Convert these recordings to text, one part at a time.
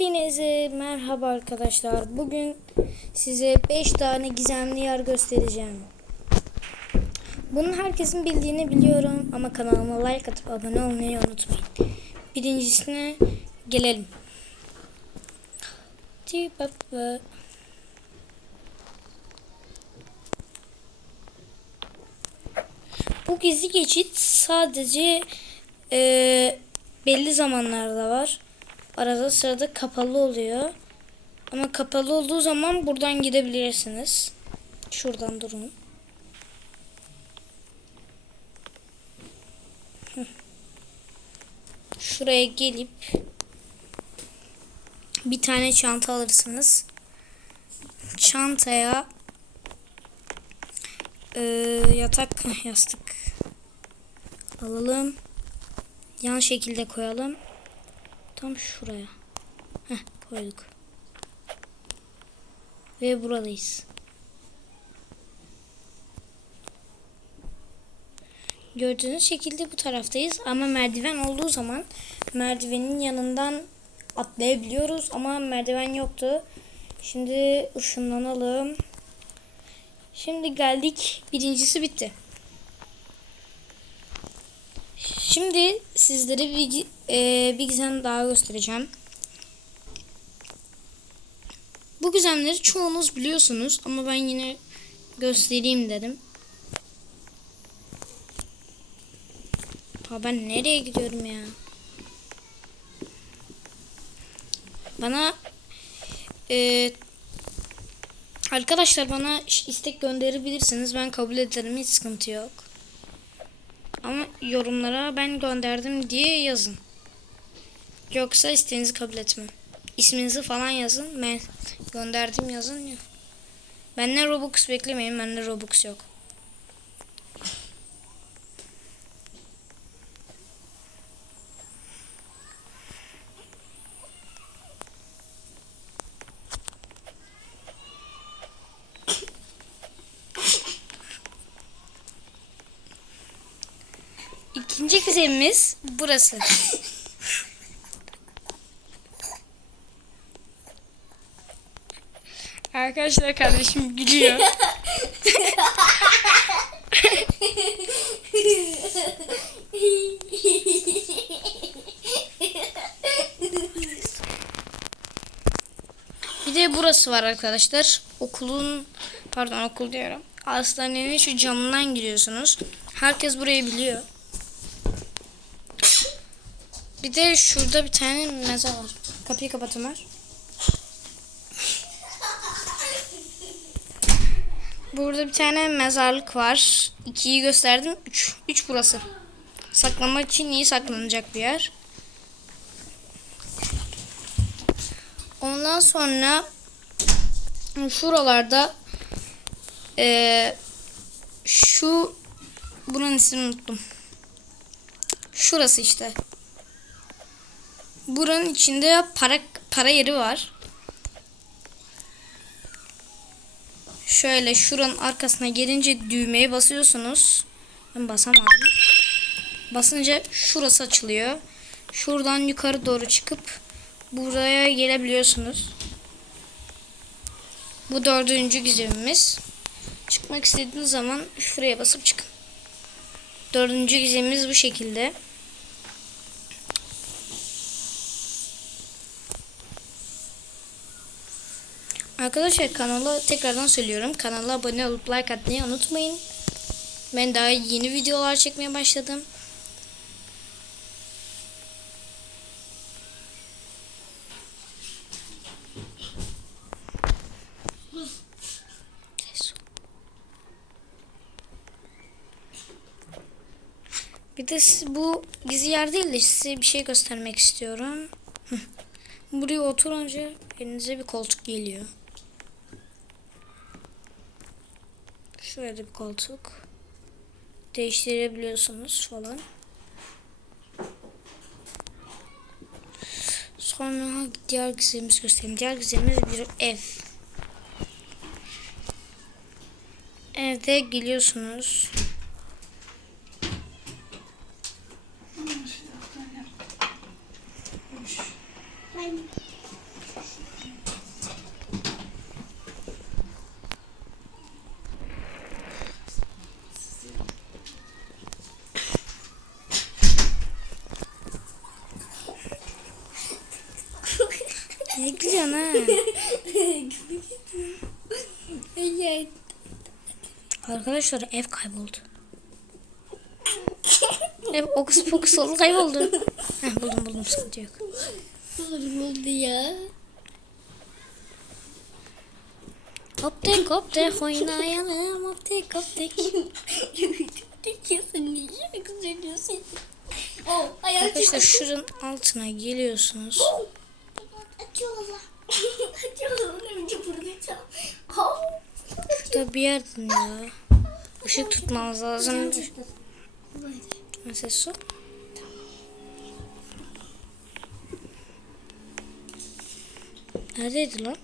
Hepinize merhaba arkadaşlar. Bugün size 5 tane gizemli yer göstereceğim. Bunun herkesin bildiğini biliyorum ama kanalıma like atıp abone olmayı unutmayın. Birincisine gelelim. Bu gizli geçit sadece eee, belli zamanlarda var. Arada sırada kapalı oluyor. Ama kapalı olduğu zaman buradan gidebilirsiniz. Şuradan durun. Şuraya gelip bir tane çanta alırsınız. Çantaya eee, yatak yastık alalım. Yan şekilde koyalım. Tam şuraya. Heh, koyduk. Ve buradayız. Gördüğünüz şekilde bu taraftayız ama merdiven olduğu zaman merdivenin yanından atlayabiliyoruz ama merdiven yoktu. Şimdi ışınlanalım. Şimdi geldik. Birincisi bitti. Şimdi sizlere bir, gi- eee, bir gizem daha göstereceğim. Bu gizemleri çoğunuz biliyorsunuz ama ben yine göstereyim dedim. Ha ben nereye gidiyorum ya? Bana eee, arkadaşlar bana istek gönderebilirsiniz. Ben kabul ederim. Hiç sıkıntı yok. Yorumlara ben gönderdim diye yazın. Yoksa isteğinizi kabul etmem. İsminizi falan yazın. Ben gönderdim yazın ya. Benden Robux beklemeyin. Bende Robux yok. İkinci gizemimiz burası. Arkadaşlar kardeşim gülüyor. Bir de burası var arkadaşlar. Okulun pardon okul diyorum. Hastanenin şu camından giriyorsunuz. Herkes burayı biliyor. Bir de şurada bir tane mezar var. Kapıyı kapat Ömer. Burada bir tane mezarlık var. İkiyi gösterdim. Üç. Üç burası. Saklamak için iyi saklanacak bir yer. Ondan sonra şuralarda eee, şu buranın ismini unuttum. Şurası işte. Buranın içinde para para yeri var. Şöyle şuranın arkasına gelince düğmeye basıyorsunuz. Ben basamadım. Basınca şurası açılıyor. Şuradan yukarı doğru çıkıp buraya gelebiliyorsunuz. Bu dördüncü gizemimiz. Çıkmak istediğiniz zaman şuraya basıp çıkın. Dördüncü gizemimiz bu şekilde. Arkadaşlar kanala tekrardan söylüyorum. Kanala abone olup like atmayı unutmayın. Ben daha yeni videolar çekmeye başladım. Bir de bu gizli yer değil de size bir şey göstermek istiyorum. Buraya oturunca elinize bir koltuk geliyor. Şöyle bir koltuk. Değiştirebiliyorsunuz falan. Sonra diğer gizemimizi göstereyim. Diğer gizemimiz bir ev. Evde geliyorsunuz. Ne gülüyorsun ha? Evet. Arkadaşlar ev kayboldu. Ev okus pokus oldu kayboldu. Heh, buldum buldum sıkıntı yok. Olur oldu ya. Hop tek oynayalım? Oh, ayağı Arkadaşlar şuranın altına geliyorsunuz. Şurada bir yerden ya. Işık tutmanız lazım. Mesela su. Neredeydi lan?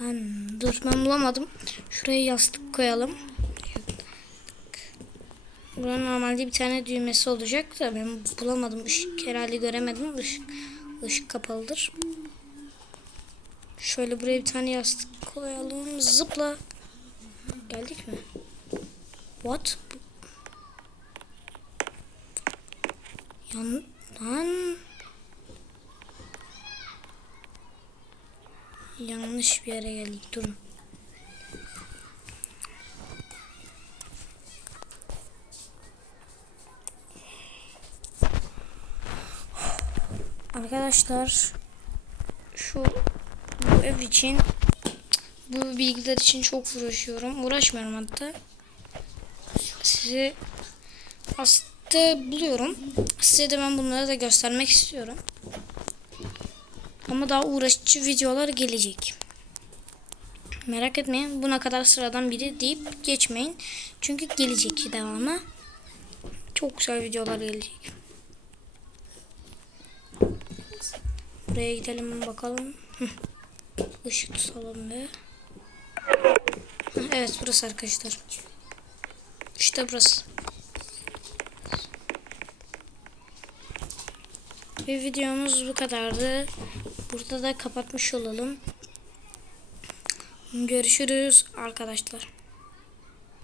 Lan dur ben bulamadım. Şuraya yastık koyalım. Buranın normalde bir tane düğmesi olacak da ben bulamadım. Işık herhalde göremedim. Işık, ışık kapalıdır. Şöyle buraya bir tane yastık koyalım. Zıpla. Geldik mi? What? Yan, lan. Yanlış bir yere geldik. Durun. Arkadaşlar şu bu ev için bu bilgiler için çok uğraşıyorum. Uğraşmıyorum hatta. Size aslında buluyorum. Size de ben bunları da göstermek istiyorum. Ama daha uğraşıcı videolar gelecek. Merak etmeyin. Buna kadar sıradan biri deyip geçmeyin. Çünkü gelecek devamı. Çok güzel videolar gelecek. Buraya gidelim bakalım. Işık tutalım ve. Evet burası arkadaşlar. İşte burası. Ve videomuz bu kadardı. Burada da kapatmış olalım. Görüşürüz arkadaşlar.